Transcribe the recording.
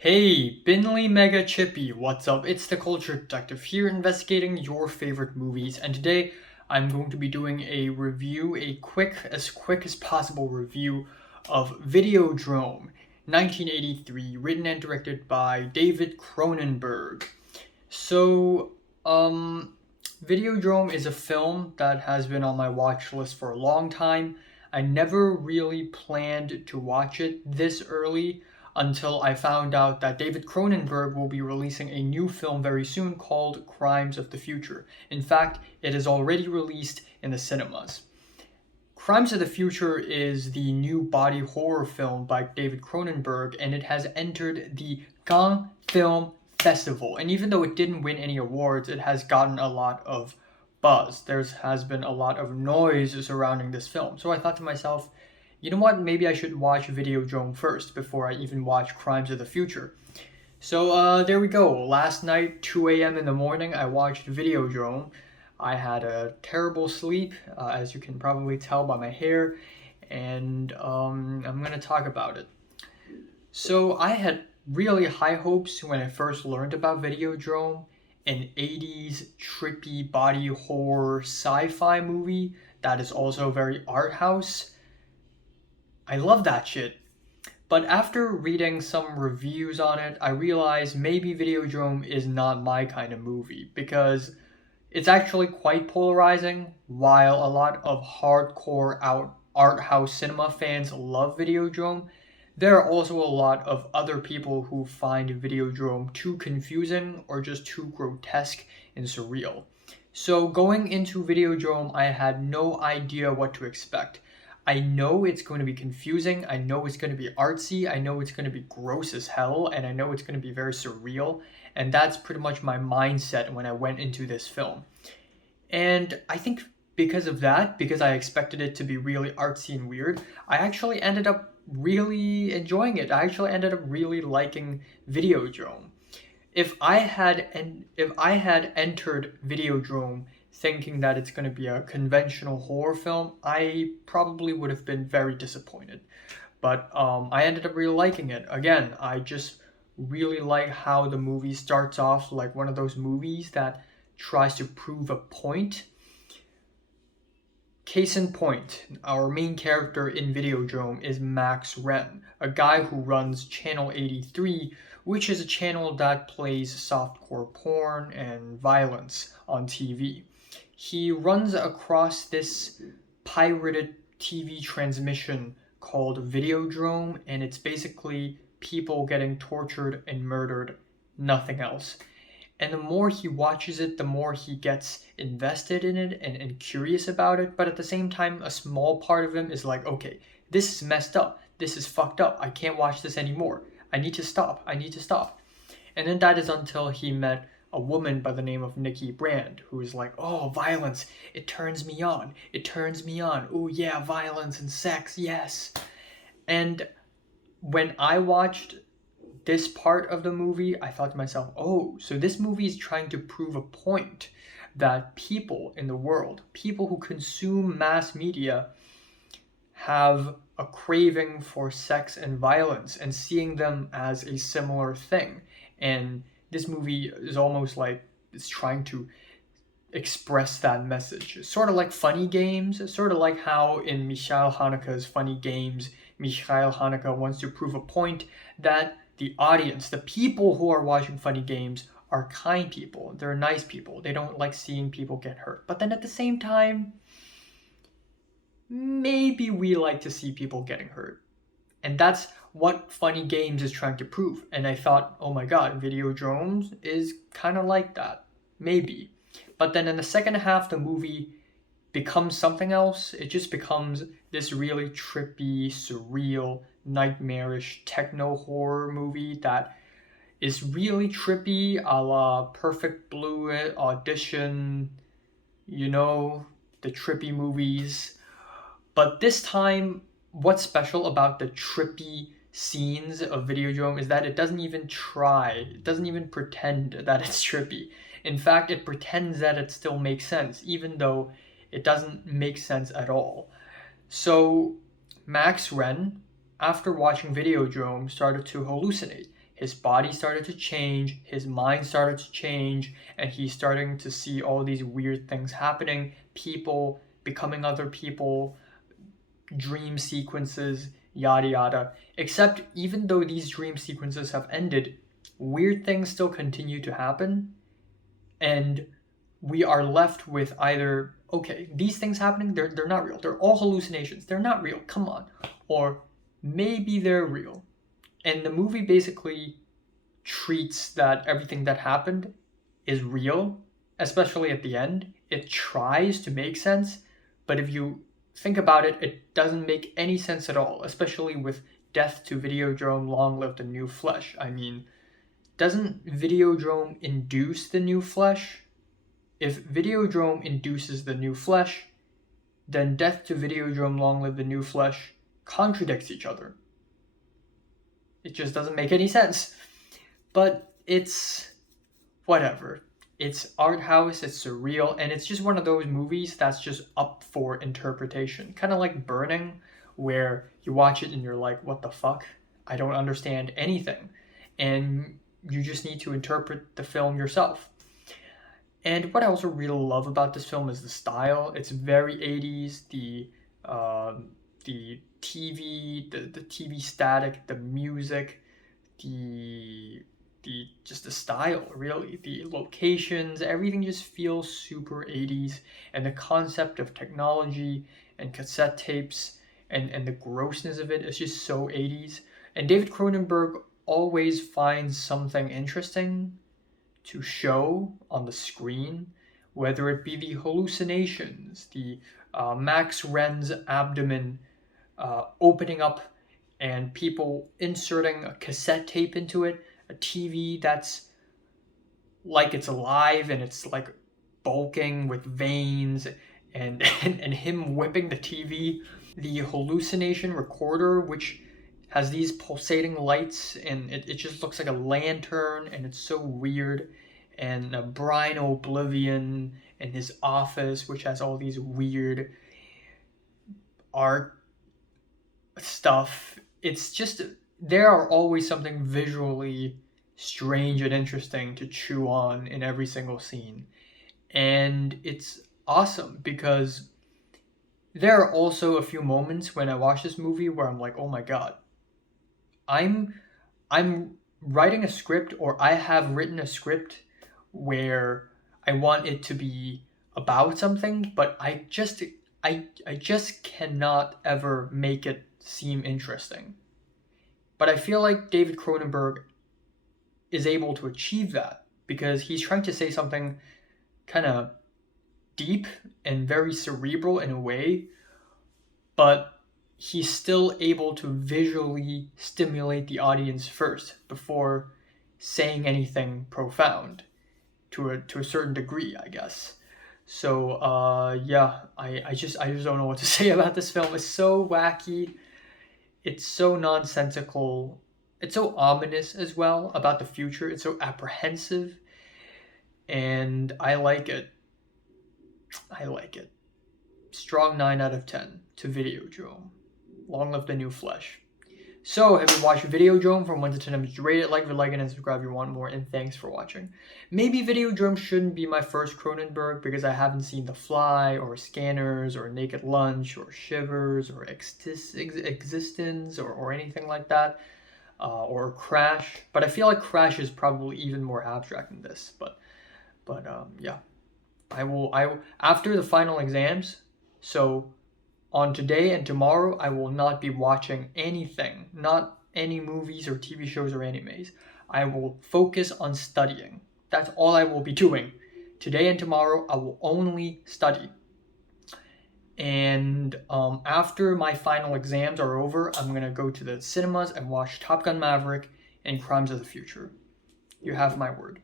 Hey, Binley Mega Chippy, what's up? It's the Culture Detective here investigating your favorite movies, and today I'm going to be doing a review, as quick as possible review of Videodrome, 1983, written and directed by David Cronenberg. So, um, Videodrome is a film that has been on my watch list for a long time. I never really planned to watch it this early until I found out that David Cronenberg will be releasing a new film very soon called Crimes of the Future. In fact, it is already released in the cinemas. Crimes of the Future is the new body horror film by David Cronenberg, and it has entered the Cannes Film Festival. And even though it didn't win any awards, it has gotten a lot of buzz. There has been a lot of noise surrounding this film. So I thought to myself, you know what, maybe I should watch Videodrome first before I even watch Crimes of the Future. So there we go. Last night, 2 a.m. in the morning, I watched Videodrome. I had a terrible sleep, as you can probably tell by my hair, and I'm gonna talk about it. So I had really high hopes when I first learned about Videodrome, an 80s trippy body horror sci-fi movie that is also very art house. I love that shit. But after reading some reviews on it, I realized maybe Videodrome is not my kind of movie because it's actually quite polarizing. While a lot of hardcore art house cinema fans love Videodrome, there are also a lot of other people who find Videodrome too confusing or just too grotesque and surreal. So going into Videodrome, I had no idea what to expect. I know it's going to be confusing, I know it's going to be artsy, I know it's going to be gross as hell, and I know it's going to be very surreal, and that's pretty much my mindset when I went into this film. And I think because of that, because I expected it to be really artsy and weird, I actually ended up really enjoying it. I actually ended up really liking Videodrome. If I had entered Videodrome thinking that it's going to be a conventional horror film, I probably would have been very disappointed. But I ended up really liking it. Again, I just really like how the movie starts off like one of those movies that tries to prove a point. Case in point, our main character in Videodrome is Max Wren, a guy who runs Channel 83, which is a channel that plays softcore porn and violence on TV. He runs across this pirated TV transmission called Videodrome, and it's basically people getting tortured and murdered, nothing else. And the more he watches it, the more he gets invested in it and curious about it. But at the same time, a small part of him is like, okay, this is messed up. This is fucked up. I can't watch this anymore. I need to stop. I need to stop. And then that is until he met a woman by the name of Nikki Brand, who is like, oh, violence. It turns me on. It turns me on. Oh, yeah, violence and sex. Yes. And when I watched this part of the movie, I thought to myself, oh, so this movie is trying to prove a point that people in the world, people who consume mass media, have a craving for sex and violence and seeing them as a similar thing. And this movie is almost like it's trying to express that message. Sort of like Funny Games, sort of like how in Michael Haneke's Funny Games, Michael Haneke wants to prove a point that the audience, the people who are watching Funny Games, are kind people. They're nice people. They don't like seeing people get hurt. But then at the same time, maybe we like to see people getting hurt. And that's what Funny Games is trying to prove. And I thought, oh my god, Videodromes is kind of like that. Maybe. But then in the second half, the movie becomes something else. It just becomes this really trippy, surreal, nightmarish techno horror movie that is really trippy, a la Perfect Blue, Audition, you know, the trippy movies. But this time, what's special about the trippy scenes of Videodrome is that it doesn't even try, it doesn't even pretend that it's trippy. In fact, it pretends that it still makes sense, even though it doesn't make sense at all. So, Max Wren, after watching Videodrome, started to hallucinate. his body started to change, his mind started to change, and he's starting to see all these weird things happening, people becoming other people, dream sequences, yada yada. Except even though these dream sequences have ended, weird things still continue to happen, and we are left with either, okay, these things happening, they're not real. They're all hallucinations. They're not real. Come on. Or maybe they're real. And the movie basically treats that everything that happened is real, especially at the end. It tries to make sense, but if you think about it, it doesn't make any sense at all, especially with death to Videodrome, long live the new flesh. I mean, doesn't Videodrome induce the new flesh? If Videodrome induces the new flesh, then death to Videodrome, long live the new flesh contradicts each other. It just doesn't make any sense. But it's whatever. It's art house, it's surreal, and it's just one of those movies that's just up for interpretation. Kind of like Burning, where you watch it and you're like, what the fuck? I don't understand anything. And you just need to interpret the film yourself. And what I also really love about this film is the style. It's very 80s. The TV, the TV static, the music, the just the style, really, the locations, everything just feels super 80s, and the concept of technology and cassette tapes and the grossness of it is just so 80s. And David Cronenberg always finds something interesting to show on the screen, whether it be the hallucinations, the Max Wren's abdomen opening up and people inserting a cassette tape into it, a TV that's like it's alive and it's like bulking with veins, and and him whipping the TV, the hallucination recorder, which has these pulsating lights, and it just looks like a lantern, and it's so weird, and Brian Oblivion in his office, which has all these weird art stuff. It's just, there are always something visually strange and interesting to chew on in every single scene. And it's awesome because there are also a few moments when I watch this movie where I'm like, oh my god, I'm writing a script, or I have written a script where I want it to be about something, but I just cannot ever make it seem interesting. But I feel like David Cronenberg is able to achieve that because he's trying to say something kind of deep and very cerebral in a way, but he's still able to visually stimulate the audience first before saying anything profound to a certain degree, I guess. So yeah, I just don't know what to say about this film. It's so wacky. It's so nonsensical. It's so ominous as well about the future. It's so apprehensive. And I like it. I like it. Strong 9 out of 10 to Videodrome. Long live the new flesh. So, have you watched Videodrome? From 1 to 10, you rate it, like it, and subscribe if you want more, and thanks for watching. Maybe Videodrome shouldn't be my first Cronenberg because I haven't seen The Fly, or Scanners, or Naked Lunch, or Shivers, or Existence, or anything like that, or Crash. But I feel like Crash is probably even more abstract than this. But yeah, I will after the final exams. So on today and tomorrow, I will not be watching anything, not any movies or TV shows or animes. I will focus on studying. That's all I will be doing. Today and tomorrow, I will only study. And after my final exams are over, I'm going to go to the cinemas and watch Top Gun Maverick and Crimes of the Future. You have my word.